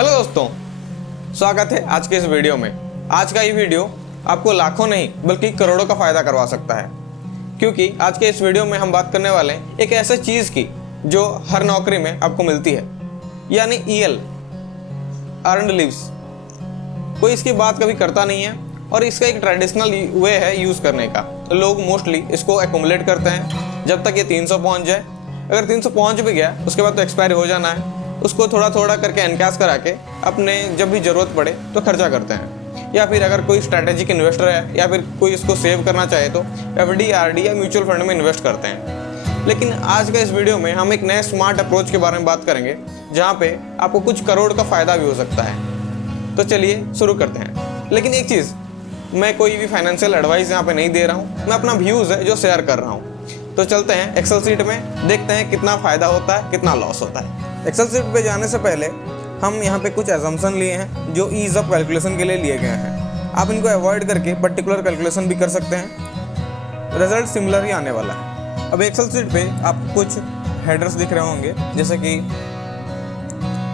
Hello दोस्तों, स्वागत है आज के इस वीडियो में। आज का ये वीडियो आपको लाखों नहीं बल्कि करोड़ों का फायदा करवा सकता है, क्योंकि आज के इस वीडियो में हम बात करने वाले हैं एक ऐसे चीज़ की जो हर नौकरी में आपको मिलती है, यानी EL, अर्नड लीव्स। कोई इसकी बात कभी करता नहीं है और इसका एक ट्रेडिशनल वे है यूज़ करने का। तो लोग मोस्टली इसको एक्यूमुलेट करते हैं जब तक ये 300 पहुँच जाए। अगर 300 पहुँच भी गया उसके बाद तो एक्सपायर हो जाना है। उसको थोड़ा थोड़ा करके एनकैश करा के अपने जब भी ज़रूरत पड़े तो खर्चा करते हैं, या फिर अगर कोई स्ट्रैटेजिक इन्वेस्टर है या फिर कोई इसको सेव करना चाहे तो FD, RD या म्यूचुअल फंड में इन्वेस्ट करते हैं। लेकिन आज का इस वीडियो में हम एक नए स्मार्ट अप्रोच के बारे में बात करेंगे, जहाँ पे आपको कुछ करोड़ का फ़ायदा भी हो सकता है। तो चलिए शुरू करते हैं। लेकिन एक चीज़, मैं कोई भी फाइनेंशियल एडवाइस यहाँ पे नहीं दे रहा हूँ, मैं अपना व्यूज़ है जो शेयर कर रहा हूँ। तो चलते हैं एक्सेल शीट में, देखते हैं कितना फ़ायदा होता है, कितना लॉस होता है। एक्सेल शीट पे जाने से पहले हम यहाँ पे कुछ एजम्पशन लिए हैं जो ईज ऑफ कैलकुलेशन के लिए लिए गए हैं। आप इनको अवॉइड करके पर्टिकुलर कैलकुलेशन भी कर सकते हैं, रिजल्ट सिमिलर ही आने वाला है। अब एक्सेल शीट पे आपको कुछ हेडर्स दिख रहे होंगे, जैसे कि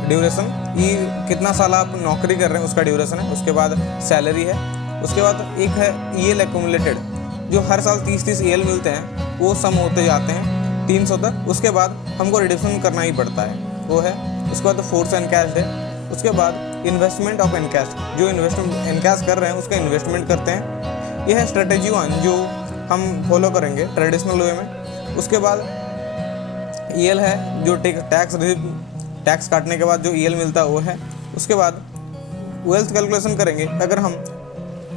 ड्यूरेशन, ये कितना साल आप नौकरी कर रहे हैं उसका ड्यूरेशन है। उसके बाद सैलरी है। उसके बाद एक है EL एक्यूमुलेटेड, जो हर साल 30-30 EL मिलते हैं, वो सम होते जाते हैं 300 तक। उसके बाद हमको रिडक्शन करना ही पड़ता है, वो है। उसके बाद फोर्स एनकैश है। उसके बाद इन्वेस्टमेंट ऑफ एनकैश, जो इन्वेस्टमेंट एनकैश कर रहे हैं उसका इन्वेस्टमेंट करते हैं। यह है स्ट्रेटेजी 1 जो हम फॉलो करेंगे ट्रेडिशनल वे में। उसके बाद EL है, जो टैक्स काटने के बाद जो EL मिलता है वो है। उसके बाद वेल्थ कैलकुलेशन करेंगे। अगर हम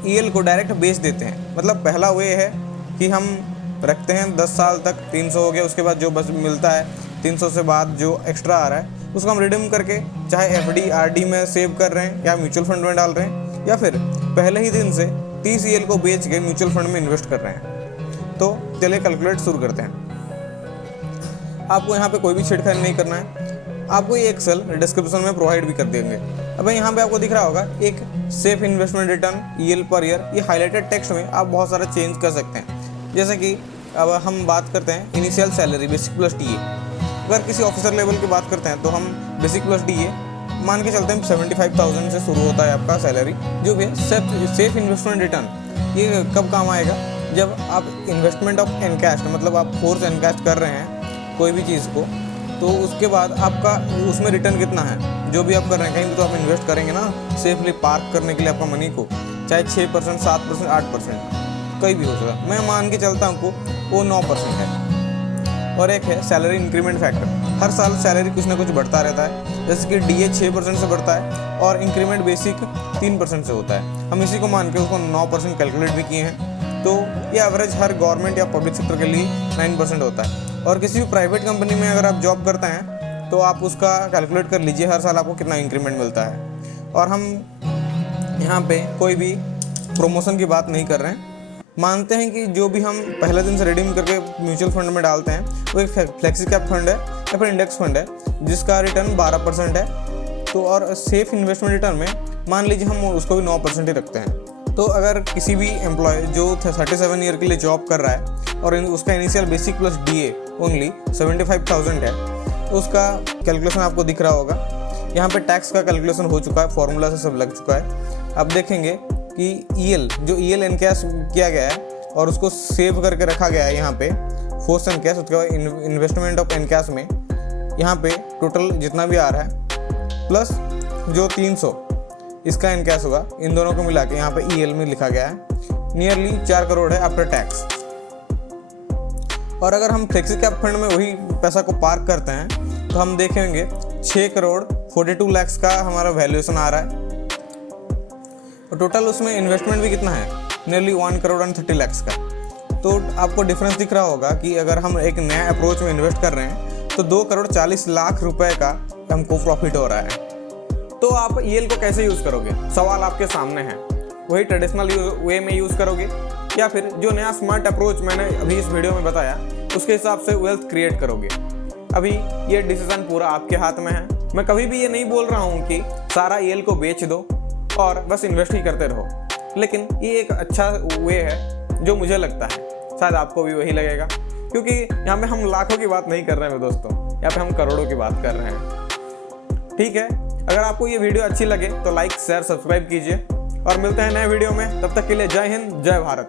EL को डायरेक्ट बेच देते हैं, मतलब पहला वे है कि हम रखते हैं 10 साल तक, 300 हो गया, उसके बाद जो बस मिलता है 300 से बाद जो एक्स्ट्रा आ रहा है उसको हम रिडीम करके चाहे FD, RD में सेव कर रहे हैं या म्यूचुअल फंड में डाल रहे हैं, या फिर पहले ही दिन से 30 EL को बेच के म्यूचुअल फंड में इन्वेस्ट कर रहे हैं। तो चलिए कैलकुलेट शुरू करते हैं। आपको यहाँ पे कोई भी छेड़खानी नहीं करना है। आपको ये एक्सेल डिस्क्रिप्शन में प्रोवाइड भी कर देंगे। अब यहाँ पे आपको दिख रहा होगा एक safe investment return EL per year. ये हाईलाइटेड टेक्स्ट में आप बहुत सारा चेंज कर सकते हैं। जैसे कि अब हम बात करते हैं initial salary basic plus DA। अगर किसी ऑफिसर लेवल की बात करते हैं तो हम बेसिक प्लस DA मान के चलते हैं 75,000 से शुरू होता है आपका सैलरी, जो भी है। सेफ इन्वेस्टमेंट रिटर्न ये कब काम आएगा? जब आप इन्वेस्टमेंट ऑफ एनकैश, मतलब आप फोर्स एनकैश कर रहे हैं कोई भी चीज़ को, तो उसके बाद आपका उसमें रिटर्न कितना है जो भी आप कर रहे हैं। कहीं भी तो आप इन्वेस्ट करेंगे ना, सेफली पार्क करने के लिए आपका मनी को, चाहे 6%, 7%, 8%, कोई भी हो सकता है। मैं मान के चलता हूँ वो 9% है। और एक है सैलरी इंक्रीमेंट फैक्टर। हर साल सैलरी कुछ ना कुछ बढ़ता रहता है, जैसे कि DA 6% से बढ़ता है और इंक्रीमेंट बेसिक 3% से होता है। हम इसी को मान के उसको 9% कैलकुलेट भी किए हैं। तो ये एवरेज हर गवर्नमेंट या पब्लिक सेक्टर के लिए 9% होता है। और किसी भी प्राइवेट कंपनी में अगर आप जॉब करते हैं तो आप उसका कैलकुलेट कर लीजिए हर साल आपको कितना इंक्रीमेंट मिलता है। और हम यहाँ पे कोई भी प्रमोशन की बात नहीं कर रहे हैं। मानते हैं कि जो भी हम पहले दिन से रिडीम करके म्यूचुअल फंड में डालते हैं वो एक फ्लेक्सी कैप फंड है या फिर इंडेक्स फंड है, जिसका रिटर्न 12% है। तो और सेफ इन्वेस्टमेंट रिटर्न में मान लीजिए हम उसको भी 9% ही रखते हैं। तो अगर किसी भी एम्प्लॉय जो 37 ईयर के लिए जॉब कर रहा है और उसका initial basic plus DA only 75,000 है, तो उसका कैलकुलेशन आपको दिख रहा होगा। यहाँ पे टैक्स का कैलकुलेशन हो चुका है, फॉर्मूला से सब लग चुका है। अब देखेंगे कि EL एनकैश किया गया है और उसको सेव करके रखा गया है यहाँ पे फोर्स एनकैश। उसके बाद इन्वेस्टमेंट ऑफ एनकैश में यहाँ पे टोटल जितना भी आ रहा है प्लस जो 300 इसका एनकैश होगा, इन दोनों को मिला के यहाँ पे EL में लिखा गया है। नियरली 4 करोड़ है आफ्टर टैक्स। और अगर हम फ्लेक्सी कैप फंड में वही पैसा को पार्क करते हैं तो हम देखेंगे 6 करोड़ 42 लाख का हमारा वैल्यूएशन आ रहा है। और टोटल उसमें इन्वेस्टमेंट भी कितना है? नियरली 1 करोड़ and 30 लाख का। तो आपको डिफरेंस दिख रहा होगा कि अगर हम एक नया अप्रोच में इन्वेस्ट कर रहे हैं तो 2 करोड़ 40 लाख रुपए का हमको प्रॉफिट हो रहा है। तो आप EL को कैसे यूज़ करोगे? सवाल आपके सामने है। वही ट्रेडिशनल वे में यूज़ करोगे या फिर जो नया स्मार्ट अप्रोच मैंने अभी इस वीडियो में बताया उसके हिसाब से वेल्थ क्रिएट करोगे? अभी ये डिसीजन पूरा आपके हाथ में है। मैं कभी भी ये नहीं बोल रहा हूँ कि सारा EL को बेच दो और बस इन्वेस्ट ही करते रहो, लेकिन ये एक अच्छा वे है जो मुझे लगता है, शायद आपको भी वही लगेगा। क्योंकि यहाँ पे हम लाखों की बात नहीं कर रहे हैं दोस्तों, यहाँ पे हम करोड़ों की बात कर रहे हैं। ठीक है, अगर आपको ये वीडियो अच्छी लगे तो लाइक शेयर सब्सक्राइब कीजिए और मिलते हैं नए वीडियो में। तब तक के लिए जय हिंद, जय भारत।